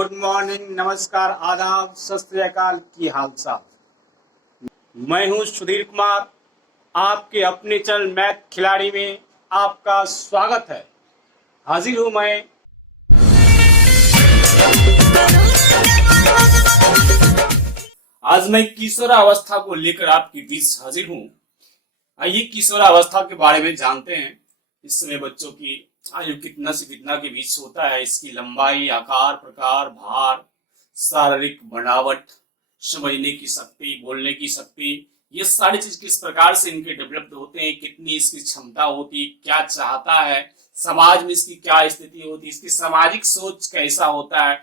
Good morning, नमस्कार, आदाब, सत श्री अकाल। की हाल चाल। मैं हूं सुधीर कुमार। आपके अपने चैनल मैथ खिलाड़ी में आपका स्वागत है। हाजिर हूं मैं आज मैं किशोरावस्था को लेकर आपके बीच हाजिर हूं। आइए किशोरावस्था के बारे में जानते हैं। इस समय बच्चों की आयु कितना से कितना के बीच होता है, इसकी लंबाई, आकार, प्रकार, भार, शारीरिक बनावट, समझने की शक्ति, बोलने की शक्ति, ये सारी चीज किस प्रकार से इनके डेवलप्ड होते हैं, कितनी इसकी क्षमता होती, क्या चाहता है, समाज में इसकी क्या स्थिति होती, इसकी सामाजिक सोच कैसा होता है,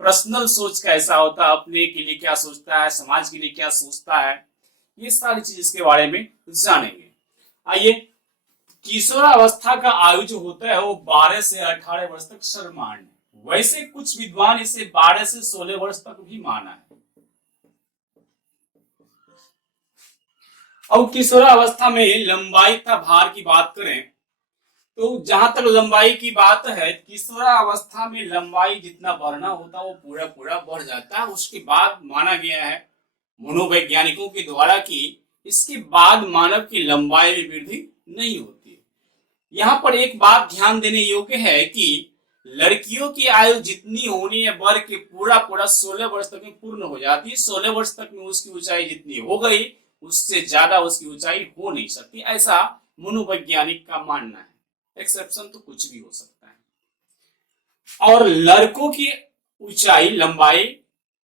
पर्सनल सोच कैसा होता है, अपने के लिए क्या सोचता है, समाज के लिए क्या सोचता है, ये सारी चीज इसके बारे में जानेंगे। आइए, किशोरावस्था का आयु जो होता है वो 12 से 18 वर्ष तक सर्वमान्य है। वैसे कुछ विद्वान इसे 12 से 16 वर्ष तक भी माना है। अब किशोरावस्था में लंबाई तथा भार की बात करें तो जहां तक लंबाई की बात है, किशोरावस्था में लंबाई जितना बढ़ना होता है वो पूरा पूरा बढ़ जाता है। उसके बाद माना गया है मनोवैज्ञानिकों के द्वारा कि इसके बाद मानव की लंबाई में वृद्धि नहीं होती। यहाँ पर एक बात ध्यान देने योग्य है कि लड़कियों की आयु जितनी होनी है बढ़ के पूरा पूरा 16 वर्ष तक में पूर्ण हो जाती है। 16 वर्ष तक में उसकी ऊंचाई जितनी हो गई उससे ज्यादा उसकी ऊंचाई हो नहीं सकती, ऐसा मनोवैज्ञानिक का मानना है। एक्सेप्शन तो कुछ भी हो सकता है। और लड़कों की ऊंचाई लंबाई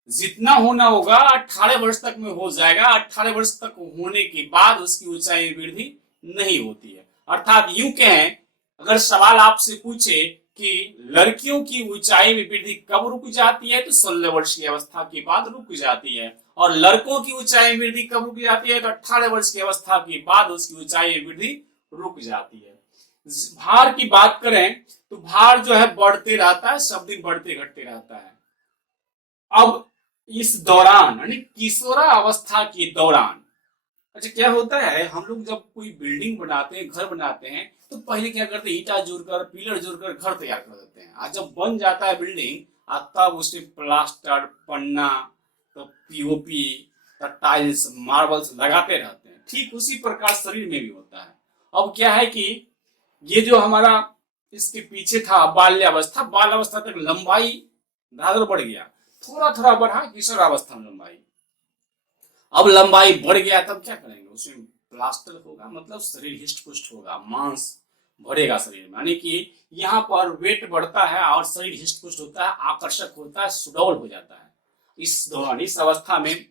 जितना होना होगा 18 वर्ष तक में हो जाएगा। 18 वर्ष तक होने के बाद उसकी ऊंचाई में वृद्धि नहीं होती है। अर्थात यूं कहें, अगर सवाल आपसे पूछे कि लड़कियों की ऊंचाई में वृद्धि कब रुक जाती है तो 16 वर्ष की अवस्था के बाद रुक जाती है, और लड़कों की ऊंचाई में वृद्धि कब रुक जाती है तो 18 वर्ष की अवस्था के बाद उसकी ऊंचाई में वृद्धि रुक जाती है। भार की बात करें तो भार जो है बढ़ते रहता है, सब दिन बढ़ते घटते रहता है। अब इस दौरान यानी किशोरावस्था के दौरान अच्छा क्या होता है, हम लोग जब कोई बिल्डिंग बनाते हैं, घर बनाते हैं तो पहले क्या करते हैं, ईटा जोड़कर पिलर जोड़कर घर तैयार कर देते हैं। आज जब बन जाता है बिल्डिंग तब उसमें प्लास्टर, पन्ना, तो पीओपी, तो टाइल्स, मार्बल्स लगाते रहते हैं। ठीक उसी प्रकार शरीर में भी होता है। अब क्या है कि ये जो हमारा इसके पीछे था बाल्यावस्था, बाल्यावस्था तक लंबाई धड़ाधड़ बढ़ गया, थोड़ा थोड़ा बढ़ा किशोरावस्था में लंबाई। अब लंबाई बढ़ गया तब क्या करेंगे, उसमें प्लास्टर होगा, मतलब शरीर हिस्ट पुष्ट होगा, मांस बढ़ेगा शरीर में, यानी कि यहाँ पर वेट बढ़ता है और शरीर हिस्ट पुष्ट होता है, आकर्षक होता है, सुडौल हो जाता है। इस दौरान इस अवस्था में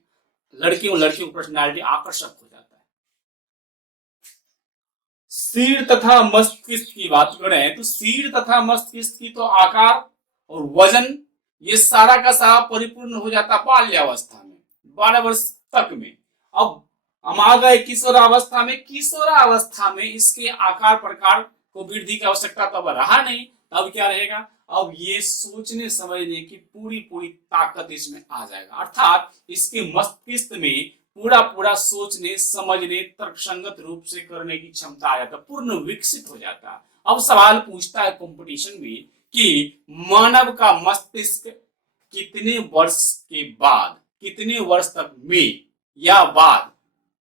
लड़कियों की पर्सनैलिटी आकर्षक हो जाता है। सिर तथा मस्तिष्क की बात करें तो सिर तथा मस्तिष्क की तो आकार और वजन ये सारा का सारा परिपूर्ण हो जाता बाल्यावस्था में, 12 वर्ष तक में। अब हम आ गए किशोरावस्था में। किशोरावस्था में इसके आकार प्रकार को वृद्धि की आवश्यकता तब रहा नहीं। तब क्या रहेगा, अब ये सोचने समझने की पूरी पूरी ताकत इसमें आ जाएगा। अर्थात इसके मस्तिष्क में पूरा पूरा सोचने समझने तर्कसंगत रूप से करने की क्षमता आ जाता, पूर्ण विकसित हो जाता। अब सवाल पूछता है कंपटीशन में कि मानव का मस्तिष्क कितने वर्ष के बाद, कितने वर्ष तक में या बाद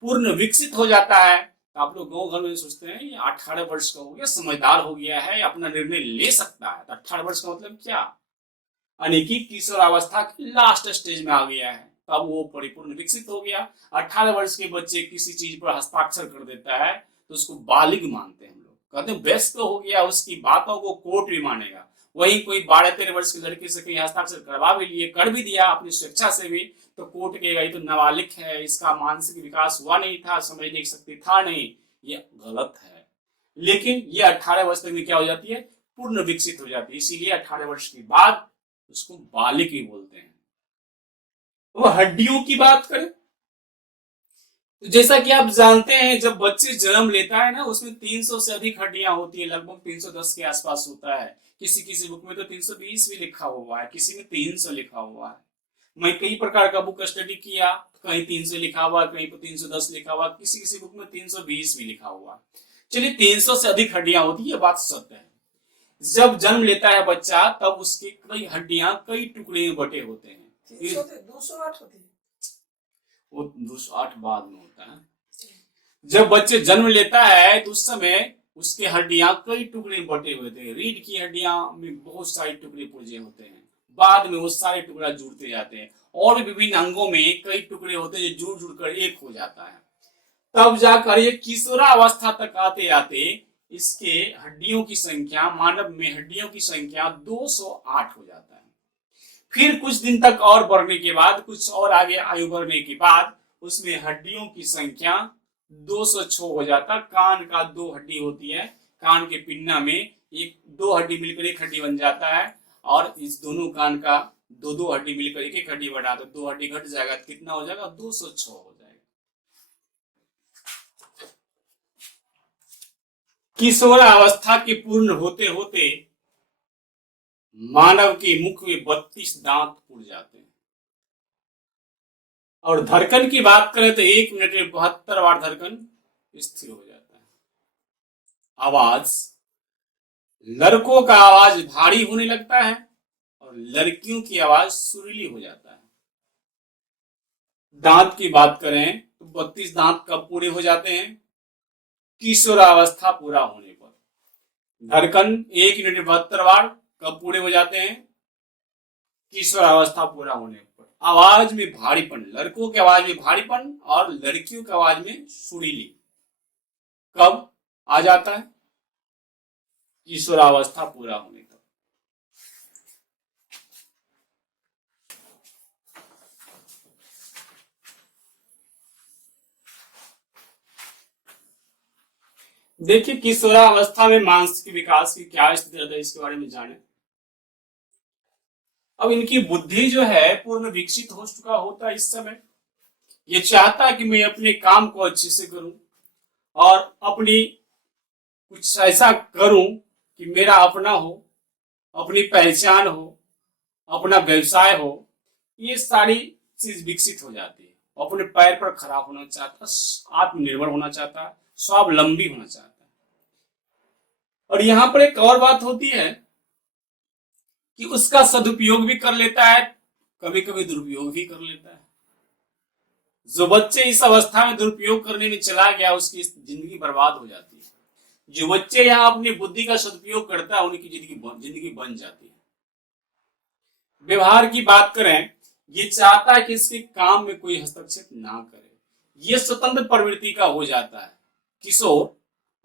पूर्ण विकसित हो जाता है। तो आप लोग गांव घर में सोचते हैं ये 18 वर्ष का हो गया, समझदार हो गया है, अपना निर्णय ले सकता है। तो 18 वर्ष का मतलब क्या, यानी कि किशोरावस्था की लास्ट स्टेज में आ गया है, तब वो परिपूर्ण विकसित हो गया। 18 वर्ष के बच्चे किसी चीज पर हस्ताक्षर कर देता है तो उसको बालिग मानते हैं हम लोग, कहते हैं व्यस्त तो हो गया, उसकी बातों को कोर्ट भी मानेगा। वही कोई 12-13 वर्ष की लड़की से कहीं हस्ताक्षर करवा भी लिए, कर भी दिया अपनी स्वेच्छा से भी, तो कोर्ट कहेगा ये तो नाबालिग है, इसका मानसिक विकास हुआ नहीं था, समझने की शक्ति था नहीं, ये गलत है। लेकिन ये 18 वर्ष तक में क्या हो जाती है, पूर्ण विकसित हो जाती है। इसीलिए 18 वर्ष के बाद उसको बालिग ही बोलते हैं। वो हड्डियों की बात करें तो जैसा कि आप जानते हैं जब बच्चे जन्म लेता है ना उसमें 300 से अधिक हड्डियां होती है, लगभग 310 के आसपास होता है। किसी किसी बुक में तो 320 भी लिखा हुआ है, किसी में 300 लिखा हुआ है। मैं कई प्रकार का बुक स्टडी किया, कहीं 300 लिखा हुआ, कहीं पर 310 लिखा हुआ, किसी किसी बुक में 320 भी लिखा हुआ। चलिए 300 से अधिक हड्डियां होती है, ये बात सत्य है। जब जन्म लेता है बच्चा तब उसकी कई हड्डियां कई टुकड़े में बटे होते हैं। 208 होती है। वो 208 बाद में होता है। जब बच्चे जन्म लेता है तो उस समय उसके हड्डियां कई टुकड़े में बटे हुए थे। रीढ़ की हड्डियां में बहुत सारे टुकड़े पुर्जे होते हैं, बाद में वो सारे टुकड़ा जुड़ते जाते हैं और विभिन्न अंगों में कई टुकड़े होते हैं जो जुड़ जुड़ कर एक हो जाता है। तब जाकर ये किशोरावस्था तक आते आते इसके हड्डियों की संख्या, मानव में हड्डियों की संख्या 208 हो जाता है। फिर कुछ दिन तक और बढ़ने के बाद, कुछ और आगे आयु बढ़ने के बाद उसमें हड्डियों की संख्या 206 हो जाता। कान का 2 हड्डी होती है, कान के पिन्ना में एक 2 हड्डी मिलकर एक हड्डी बन जाता है और इस दोनों कान का 2 हड्डी मिलकर एक हड्डी बढ़ा तो 2 हड्डी घट जाएगा, कितना हो जाएगा? 206 हो जाएगा। किशोरावस्था के पूर्ण होते होते मानव के मुख में 32 दांत उड़ जाते हैं और धड़कन की बात करें तो 1 मिनट में 72 बार धड़कन स्थिर हो जाता है। आवाज, लड़कों का आवाज भारी होने लगता है और लड़कियों की आवाज सुरीली हो जाता है। दांत की बात करें तो 32 दांत कब पूरे हो जाते हैं? किशोरावस्था पूरा होने पर। धड़कन 1 मिनट में 72 बार कब पूरे हो जाते हैं? किशोरावस्था पूरा होने पर। आवाज में भारीपन, लड़कों की आवाज में भारीपन और लड़कियों की आवाज में सुरीली कब आ जाता है? किशोरावस्था पूरा होने पर। देखिए, किशोरावस्था में मानसिक विकास की क्या स्थिति रहती है इसके बारे में जाने। अब इनकी बुद्धि जो है पूर्ण विकसित हो चुका होता है इस समय। ये चाहता है कि मैं अपने काम को अच्छे से करूं और अपनी कुछ ऐसा करूं कि मेरा अपना हो, अपनी पहचान हो, अपना व्यवसाय हो। ये सारी चीज विकसित हो जाती है। अपने पैर पर खड़ा होना चाहता, आत्मनिर्भर होना चाहता, स्वावलंबी होना चाहता है। और यहां पर एक और बात होती है कि उसका सदुपयोग भी कर लेता है, कभी कभी दुरुपयोग भी कर लेता है। जो बच्चे इस अवस्था में दुरुपयोग करने में चला गया उसकी जिंदगी बर्बाद हो जाती है। जो बच्चे यहाँ अपनी बुद्धि का सदुपयोग करता है उनकी जिंदगी बन जाती है। व्यवहार की बात करें, ये चाहता है कि इसके काम में कोई हस्तक्षेप ना करे। ये स्वतंत्र प्रवृत्ति का हो जाता है। किशोर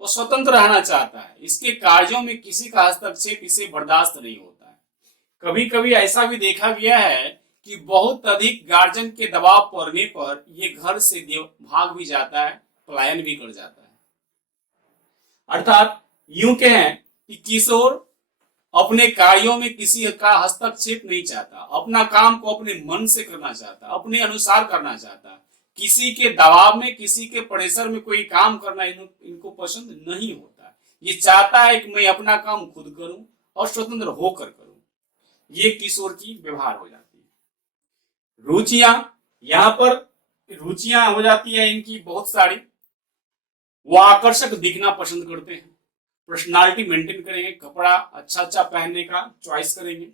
वो स्वतंत्र रहना चाहता है, इसके कार्यों में किसी का हस्तक्षेप इसे बर्दाश्त नहीं होता है। कभी कभी ऐसा भी देखा गया है कि बहुत अधिक गार्जियन के दबाव पड़ने पर ये घर से भाग भी जाता है, पलायन भी कर जाता है। अर्थात यूं कहें कि किशोर अपने कार्यों में किसी का हस्तक्षेप नहीं चाहता, अपना काम को अपने मन से करना चाहता, अपने अनुसार करना चाहता। किसी के दबाव में, किसी के प्रेशर में कोई काम करना इनको पसंद नहीं होता। ये चाहता है कि मैं अपना काम खुद करूं और स्वतंत्र होकर करूं। ये किशोर की व्यवहार हो जाती है। रुचियां, यहाँ पर रुचियां हो जाती है इनकी बहुत सारी। वो आकर्षक दिखना पसंद करते हैं, पर्सनालिटी मेंटेन करेंगे, कपड़ा अच्छा अच्छा पहनने का चॉइस करेंगे,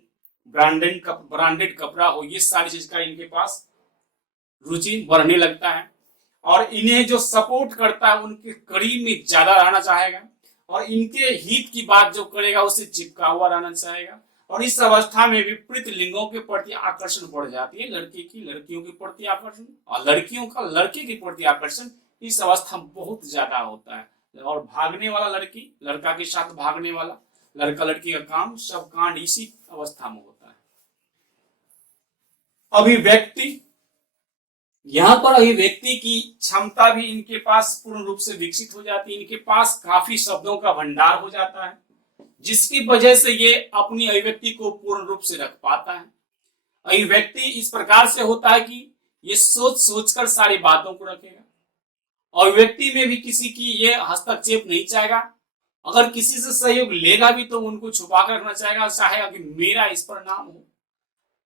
ब्रांडेड कपड़ा हो, ये सारी चीज का इनके पास रुचि बढ़ने लगता है। और इन्हें जो सपोर्ट करता है उनके करीब में ज्यादा रहना चाहेगा और इनके हित की बात जो करेगा उससे चिपका हुआ रहना चाहेगा। और इस अवस्था में विपरीत लिंगों के प्रति आकर्षण बढ़ जाती है। लड़के की लड़कियों के प्रति आकर्षण और लड़कियों का लड़के के प्रति आकर्षण इस अवस्था में बहुत ज्यादा होता है। और भागने वाला लड़की लड़का के साथ भागने वाला, लड़का लड़की का काम, सब कांड इसी अवस्था में होता है। अभिव्यक्ति, यहाँ पर अभिव्यक्ति की क्षमता भी इनके पास पूर्ण रूप से विकसित हो जाती है। इनके पास काफी शब्दों का भंडार हो जाता है जिसकी वजह से ये अपनी अभिव्यक्ति को पूर्ण रूप से रख पाता है। अभिव्यक्ति इस प्रकार से होता है कि ये सोच सोचकर सारी बातों को रखेगा। अभिव्यक्ति में भी किसी की ये हस्तक्षेप नहीं चाहेगा। अगर किसी से सहयोग लेगा भी तो उनको छुपा कर रखना चाहेगा, चाहेगा कि मेरा इस पर नाम हो।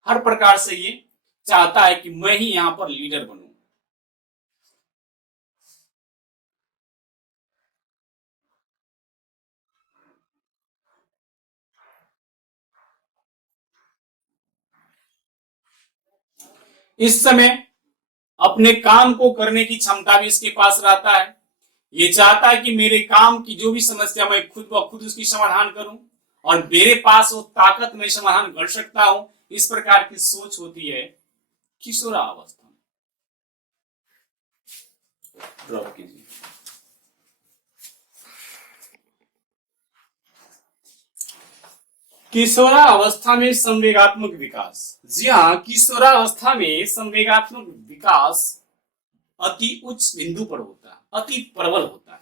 हर प्रकार से ये चाहता है कि मैं ही यहां पर लीडर बनूं। इस समय अपने काम को करने की क्षमता भी इसके पास रहता है। ये चाहता है कि मेरे काम की जो भी समस्या मैं खुद ब खुद उसकी समाधान करूं और मेरे पास वो ताकत में समाधान कर सकता हूं। इस प्रकार की सोच होती है किशोरावस्था में। ड्रॉप कीजिए। किशोरावस्था में संवेगात्मक विकास। जी हाँ, किशोरावस्था में संवेगात्मक विकास अति उच्च बिंदु पर होता है, अति प्रबल होता है।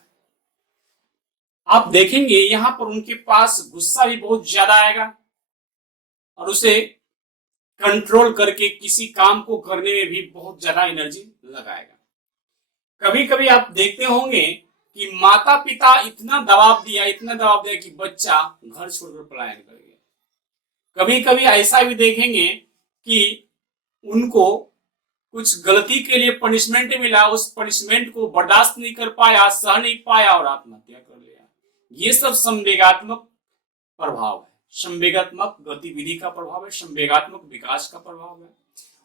आप देखेंगे यहां पर उनके पास गुस्सा भी बहुत ज्यादा आएगा और उसे कंट्रोल करके किसी काम को करने में भी बहुत ज्यादा एनर्जी लगाएगा। कभी कभी आप देखते होंगे कि माता पिता इतना दबाव दिया कि बच्चा घर छोड़कर पलायन कर गया। कभी कभी ऐसा भी देखेंगे कि उनको कुछ गलती के लिए पनिशमेंट मिला, उस पनिशमेंट को बर्दाश्त नहीं कर पाया, सह नहीं पाया और आत्महत्या कर लिया। ये सब संवेगात्मक प्रभाव है, संवेगात्मक गतिविधि का प्रभाव है, संवेगात्मक विकास का प्रभाव है।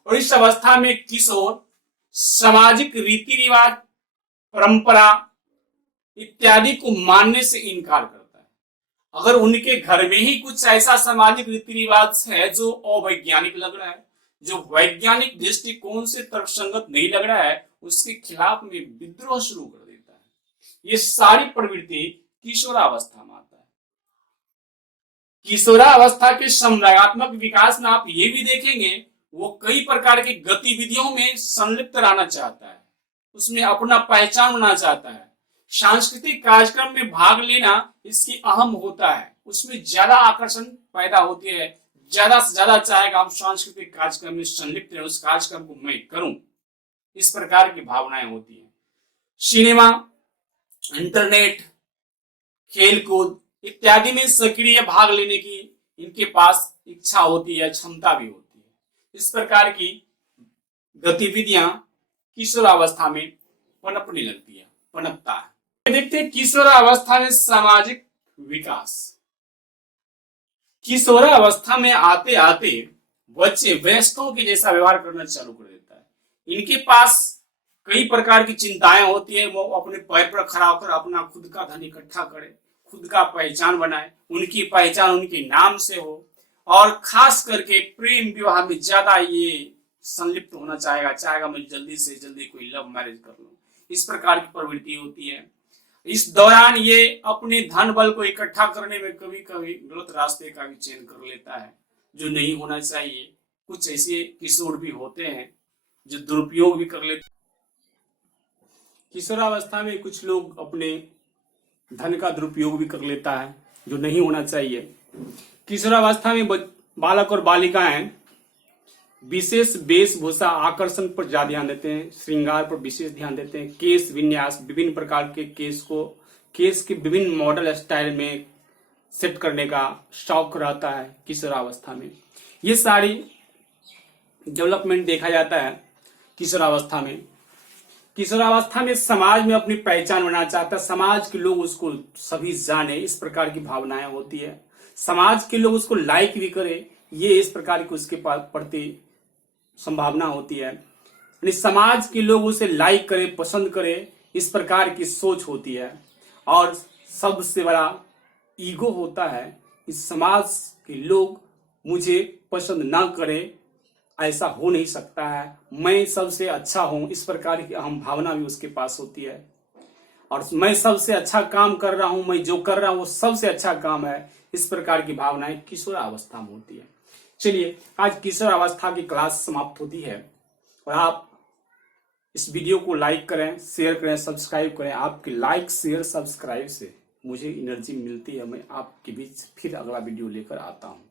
और इस अवस्था में किशोर सामाजिक रीति रिवाज, परंपरा इत्यादि को मानने से इनकार करता है। अगर उनके घर में ही कुछ ऐसा सामाजिक रीति रिवाज है जो अवैज्ञानिक लग रहा है, जो वैज्ञानिक दृष्टिकोण से तर्कसंगत नहीं लग रहा है, उसके खिलाफ में विद्रोह शुरू कर देता है। ये सारी प्रवृत्ति किशोरावस्था में आता है। किशोरावस्था के संवेगात्मक विकास में आप ये भी देखेंगे वो कई प्रकार की गतिविधियों में संलिप्त रहना चाहता है, उसमें अपना पहचान बनाना चाहता है। सांस्कृतिक कार्यक्रम में भाग लेना इसकी अहम होता है, उसमें ज्यादा आकर्षण पैदा होती है, ज्यादा से ज्यादा चाहेगा हम सांस्कृतिक कार्यक्रम में संलिप्त रहे, उस कार्यक्रम को मैं करूं, इस प्रकार की भावनाएं होती है। सिनेमा, इंटरनेट, खेलकूद इत्यादि में सक्रिय भाग लेने की इनके पास इच्छा होती है, क्षमता भी होती है। इस प्रकार की गतिविधियां किशोरावस्था में पनपने लगती है, पनपता है। देखते हैं किशोरावस्था में सामाजिक विकास। किशोरावस्था में आते आते बच्चे वयस्कों के जैसा व्यवहार करना चालू कर देता है। इनके पास कई प्रकार की चिंताएं होती है। वो अपने पैर पर खड़ा होकर अपना खुद का धन इकट्ठा करे, खुद का पहचान बनाए, उनकी पहचान उनके नाम से हो और खास करके प्रेम विवाह में ज्यादा ये संलिप्त होना चाहेगा मैं जल्दी से जल्दी कोई लव मैरिज कर लूं, इस प्रकार की प्रवृत्ति होती है। इस दौरान ये अपने धन बल को इकट्ठा करने में कभी कभी गलत रास्ते का भी चयन कर लेता है, जो नहीं होना चाहिए। कुछ ऐसे किशोर भी होते हैं जो दुरुपयोग भी कर लेते हैं। किशोरावस्था में कुछ लोग अपने धन का दुरुपयोग भी कर लेता है, जो नहीं होना चाहिए। किशोरावस्था में बालक और बालिकाएं विशेष वेशभूषा, आकर्षण पर ज्यादा ध्यान देते हैं, श्रृंगार पर विशेष ध्यान देते हैं। केश विन्यास, विभिन्न प्रकार के केश के विभिन्न मॉडल स्टाइल में सेट करने का शौक रहता है किशोरावस्था में। ये सारी डेवलपमेंट देखा जाता है किशोरावस्था में। किशोरावस्था में समाज में अपनी पहचान बनाना चाहता है, समाज के लोग उसको सभी जाने, इस प्रकार की भावनाएं होती है। समाज के लोग उसको लाइक भी करे, ये इस प्रकार की उसके प्रति संभावना होती है। यानी समाज के लोग उसे लाइक करे, पसंद करे, इस प्रकार की सोच होती है। और सबसे बड़ा ईगो होता है कि समाज के लोग मुझे पसंद ना करे, ऐसा हो नहीं सकता है, मैं सबसे अच्छा हूं, इस प्रकार की अहम भावना भी उसके पास होती है। और मैं सबसे अच्छा काम कर रहा हूं, मैं जो कर रहा हूं वो सबसे अच्छा काम है, इस प्रकार की भावनाएं किशोरावस्था में होती है। चलिए, आज किशोरावस्था की क्लास समाप्त होती है और आप इस वीडियो को लाइक करें, शेयर करें, सब्सक्राइब करें। आपके लाइक, शेयर, सब्सक्राइब से मुझे एनर्जी मिलती है। मैं आपके बीच फिर अगला वीडियो लेकर आता हूं।